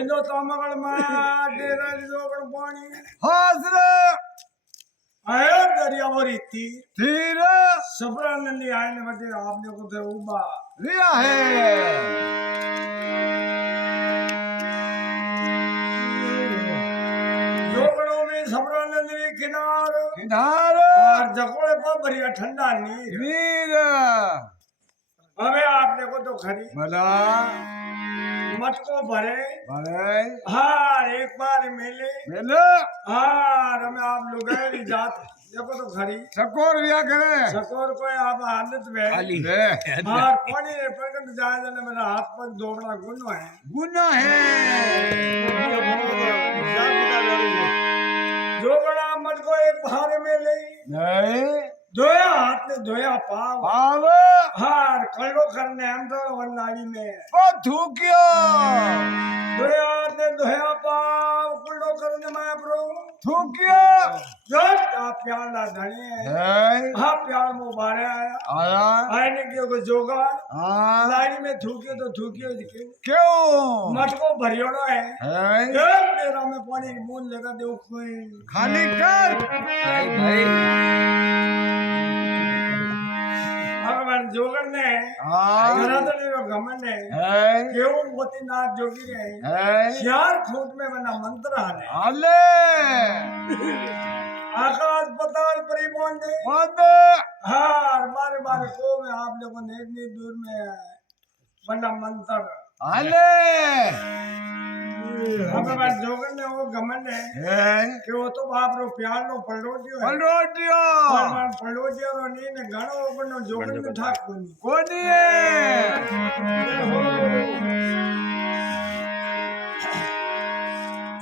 Hindu तमगल डेरा जोगण पानी हाजरा आयो दरिया भरी तीर सबरा नंदी आने बटे आपने को थे उबा लिया है जोगणों में सबरा नंदी किनार किनार और जकोड़े पर बढ़िया ठंडा नीर नीर हमें आपने को तो खरी भला मटको भरे भले हाँ एक बार मिले मिले हाँ हमें आप लोग जात देखो तो खरी सकोर लिया करे सकोर को आप हालत में ले हाँ पानी प्रकट जाए जाने मेरा हाथ पर दोगड़ा गुना है जोगड़ा मट को एक भारे में ले नहीं धोया हाथ ने धोया पाव पाव हार कलो करने हम तो वनाड़ी में ओ थूकियो धोया हाथ ने धोया पाव कलो करने में ब्रो थूकियो जब आप प्यार ना धने है हाँ प्यार में बारे आया आया आने के को जोगा हाँ लाड़ी में थूकियो तो थूकियो क्यों क्यों मट को भरियोड़ो है है जब तेरा में पानी की बूंद लेकर दे कोई खाली कर भाई भगवान जोगन ने हाँ घरादड़ी रो घमंड है है केवल मोतीनाथ जोगी है है चार फूट में बना मंत्र हाले आले आकाश पताल परिबोन दे बंद हाँ बारे बारे को में आप लोगों ने इतनी दूर में बना मंत्र आले भगवान जोगन ने वो घमंड है कि वो तो बाप रो प्यार नो पलटोटियो है पलटोटियो भगवान पलटोटियो रो नी ने घणो ओपनो जोगन में ठाक कोनी कोनी है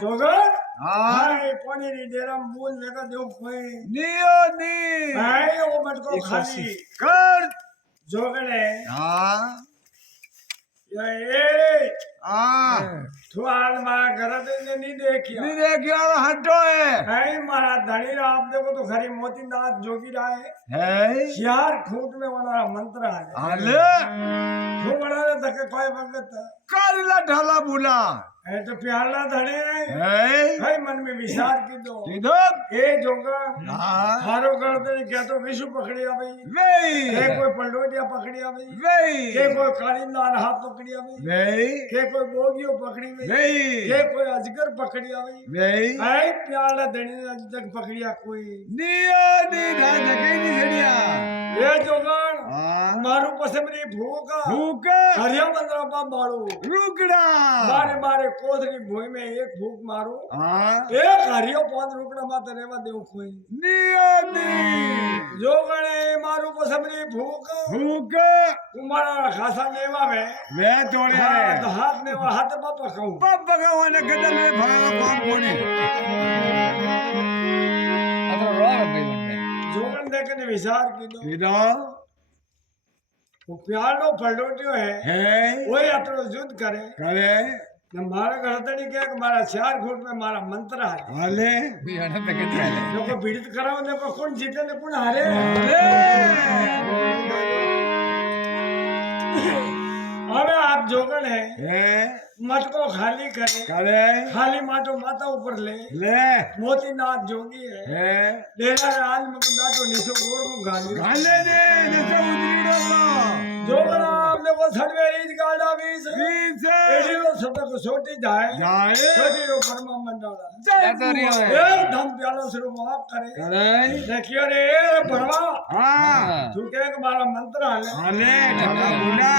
जोगन हाँ हाय पानी री डेरा मूल लेकर दो कोई नियो नी हाय वो मत को खाली कर जोगन है हाँ ये हाँ थुआल मारा घर ने नहीं देखिया नहीं देखियो हटो है हाय मारा धनी रा आप देखो तो खरी मोतीनाथ जोगी राय है चार फूट में बना मंत्र है आले वो बना धके कोई भगत कर ला ढाला बुला है तो प्याला धने है हाय मन में विचार की दो किधर ए जोगा हाँ हारो करते क्या तो विशु पकड़िया भाई नहीं के कोई पलटोटिया पकड़िया भाई नहीं के कोई काली नार हाथ पकड़िया भाई नहीं के कोई बोगियो पकड़ी भाई नहीं के कोई अजगर पकड़िया भाई नहीं आई प्याला धनी ने अज तक पकड़िया कोई नियो नी ना जगे नी छड़िया ये जोगान हाँ मारू पसमरी भूका भूख हरिया मंदरा पा मारू रुकड़ा बारे बारे कोदरी भूई में एक फूक मारू हाँ एक हरियो पांच रुकड़ा माते रेवा देव कोई नियो नी जोगणे मारू पसमरी भूक भूख कुमारा खासा नेवा में वे तोड़े हाँ, तो हाथ नेवा हाथ पापा कहूँ पप भगवान गदल में भागा कौन कोने अतो रोर पे जोगन देखने विचार की दो किधर वो प्यार नो पलटोटियो है वही अतरो युद्ध करे करे न मारा गलतनी के मारा चार फूट में मारा मंत्र है हाले बियाना तक चले देखो पीड़ित कराओ देखो कौन जीते ने कौन हारे अबे आप जोगन है मत को खाली करे करे खाली माटो माता ऊपर ले मोतीनाथ जोगी है डेरा राज मुकुंदा तो निशो गोड़ को गाली गाले ने जैसे उजड़ीड़ो जोगन आप देखो सडवेरी गाड़ा बीस एडी रो सब को छोटी जाए छोटी रो परमा मंडला जय तोरियो एक धम प्यालो शुरू माफ करे देखियो रे परमा हां तू के मारा मंत्र हाले ढाला बुला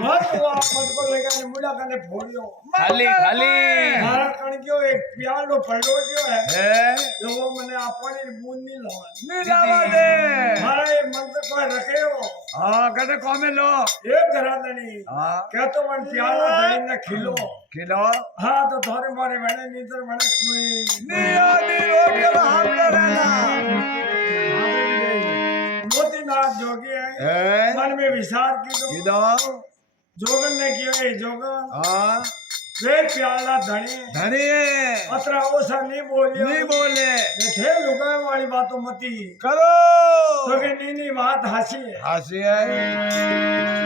मत मत को लेकर मुड़ा करने फोड़ियो खाली खाली मारा कण क्यों एक प्यालो पलटोटियो है जो वो मने अपनी बूंद नहीं लावा नहीं लावा दे मारा ये मंत्र को रखे हो हां कदे कोमे लो एक घरा दनी हां क्या तो मन प्याला दनी न खिलो खिलो हां तो थोड़े मारे बने नीतर बने कोई नियो नी रोटी हम ले रहना मोतीनाथ जोगी है मन में विचार की दो किधर जोगन ने किया है जोगन हाँ वे प्याला धनी धनी अतरा ओसा नहीं बोले थे लुगाए वाली बातों मती करो तो के नीनी बात हंसी है हंसी है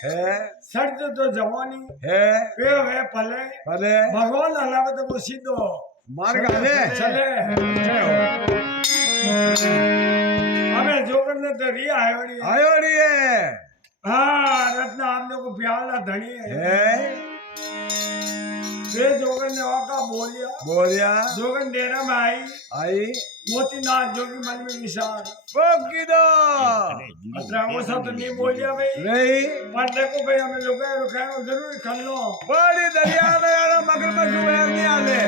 હે સડતો તો જવાની હે એ હવે ભલે ભલે ભગવાન હલાવે તો બહુ સીધો માર્ગ આવે ચલે અમે જોગણ તો રી આવ્યો આયો રે હા રત્ન આમ લોકો પ્યાલા ધણી હે બે જોગણ ને ઓકા બોલ્યા જોગણ ડેરા માં આઈ મોતીનાથ જોગી મન में विचार પોકીદો अतरा वो सब तो नहीं बोलिया भाई રહી पर देखो भाई हमें लोग रुकानो जरूर कर लो પડી દરિયા નો યાર મગરમચ્છ વેર ની આલે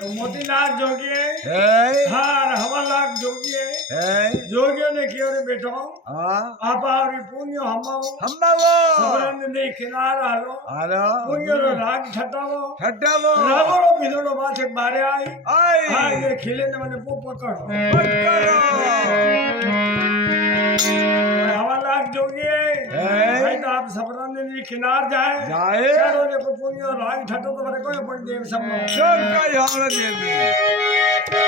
तो मोतीनाथ जोगी હે हाँ हवालाख जोगी હે जोगियों ने किया रे बेटो હા आप आरी पुण्य हमाओ હંબાવો सबरन ने किनारा हालो હાલો पुण्य रो राग छटावो ઠટ્ટાવો रागोड़ो बिदोड़ो बात एक बारे आई આઈ हाँ ये खिले ने मैंने पो पकड़ो પકડો हवालाख जोगी भाई तो आप सबरन ने किनार जाए જાય चारों ने को पुण्य राग छटो तो मैंने कोई पण देव समो ચોક્કસ હમણાં દેવી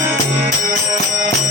Thank you.